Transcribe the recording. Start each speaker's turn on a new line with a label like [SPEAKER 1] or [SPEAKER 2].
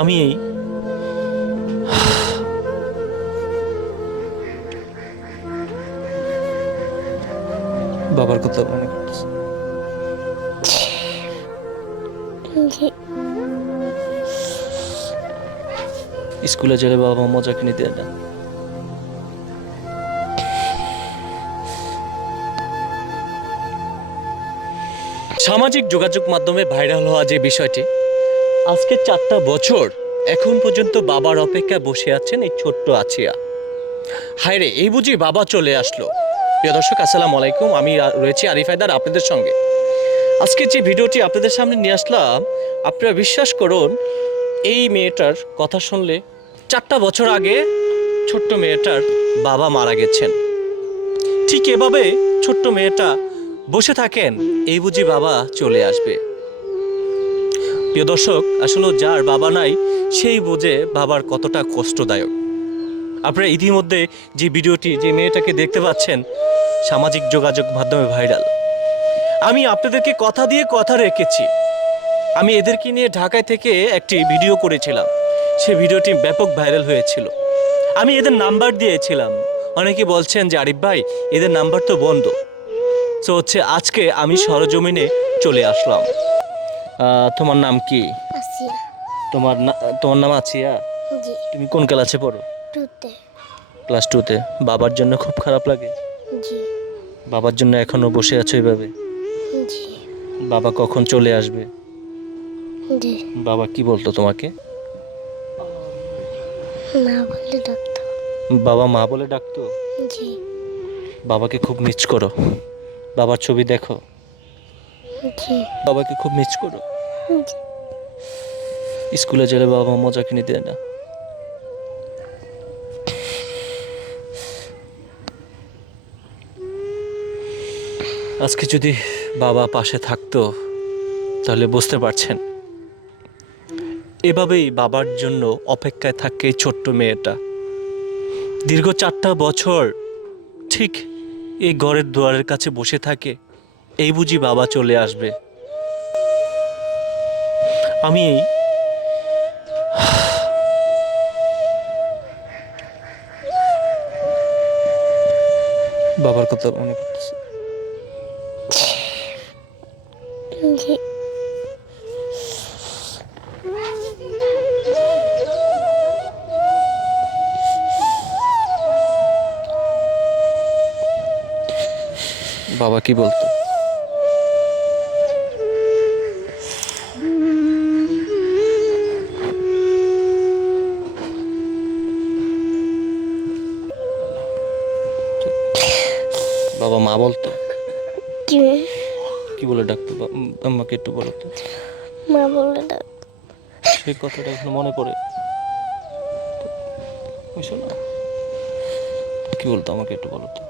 [SPEAKER 1] আমি এই বাবার কথা মনে স্কুলে চলে বাবা মজা কিনে দেয় না। সামাজিক যোগাযোগ মাধ্যমে ভাইরাল হওয়া যে বিষয়টি আজকে চারটা বছর। এখন পর্যন্ত বাবার অপেক্ষায় বসে আছেন এই ছোট্ট আছিয়া। হায় রে, এই বুঝি বাবা চলে আসলো। প্রিয় দর্শক, আসসালামু আলাইকুম। আমি রয়েছি আরিফ হায়দার আপনাদের সঙ্গে। আজকে যে ভিডিওটি আপনাদের সামনে নিয়ে আসলাম, আপনারা বিশ্বাস করুন, এই মেয়েটার কথা শুনলে চারটা বছর আগে ছোট্ট মেয়েটার বাবা মারা গেছেন। ঠিক এভাবে ছোট্ট মেয়েটা বসে থাকেন, এই বুঝি বাবা চলে আসবে। প্রিয় দর্শক, আসলে যার বাবা নাই, সেই বোঝে বাবার কতটা কষ্টদায়ক। আপনারা ইতিমধ্যে যে ভিডিওটি, যে মেয়েটাকে দেখতে পাচ্ছেন, সামাজিক যোগাযোগ মাধ্যমে ভাইরাল। আমি আপনাদেরকে কথা দিয়ে কথা রেখেছি। আমি এদেরকে নিয়ে ঢাকায় থেকে একটি ভিডিও করেছিলাম। সেই ভিডিওটি ব্যাপক ভাইরাল হয়েছিল। আমি এদের নাম্বার দিয়েছিলাম। অনেকে বলছেন যে, আরিফ ভাই, এদের নাম্বার তো বন্ধ। তো হচ্ছে, আজকে আমি সরজমিনে চলে আসলাম। তোমার নাম কি?
[SPEAKER 2] আসিয়া।
[SPEAKER 1] তোমার তোমার নাম আছিয়া
[SPEAKER 2] জি।
[SPEAKER 1] তুমি কোন ক্লাসে পড়ো?
[SPEAKER 2] টুতে।
[SPEAKER 1] ক্লাস টুতে। বাবার জন্য খুব খারাপ লাগে?
[SPEAKER 2] জি।
[SPEAKER 1] বাবার জন্য এখনও বসে আছো এইভাবে
[SPEAKER 2] জি।
[SPEAKER 1] বাবা কখন চলে আসবে?
[SPEAKER 2] জি।
[SPEAKER 1] বাবা কি বলতো তোমাকে?
[SPEAKER 2] মা বলে ডাক্তার
[SPEAKER 1] বাবা মা বলে ডাকতো?
[SPEAKER 2] জি।
[SPEAKER 1] বাবাকে খুব মিস করো। বাবার ছবি দেখো।
[SPEAKER 2] জি।
[SPEAKER 1] বাবাকে খুব মিস করো? স্কুলে গেলে বাবা মজা কিনে দেয় না। আজকে যদি বাবা পাশে থাকতো, তাহলে বুঝতে পারছেন। এভাবেই বাবার জন্য অপেক্ষায় থাকে এই ছোট্ট মেয়েটা। দীর্ঘ চারটা বছর ঠিক এই ঘরের দুয়ারের কাছে বসে থাকে, এই বুঝি বাবা চলে আসবে। আমি এই বাবার কথা মনে করতেছি বাবা কি বলতো? বাবা মা বলতো?
[SPEAKER 2] কি?
[SPEAKER 1] কি বলে ডাকতো আম্মাকে আমাকে একটু বলো তো।
[SPEAKER 2] মা বলে ডাক
[SPEAKER 1] সেই কথাটা এখন মনে পড়ে। বুঝছ না কি বলতো আমাকে একটু বলো তো?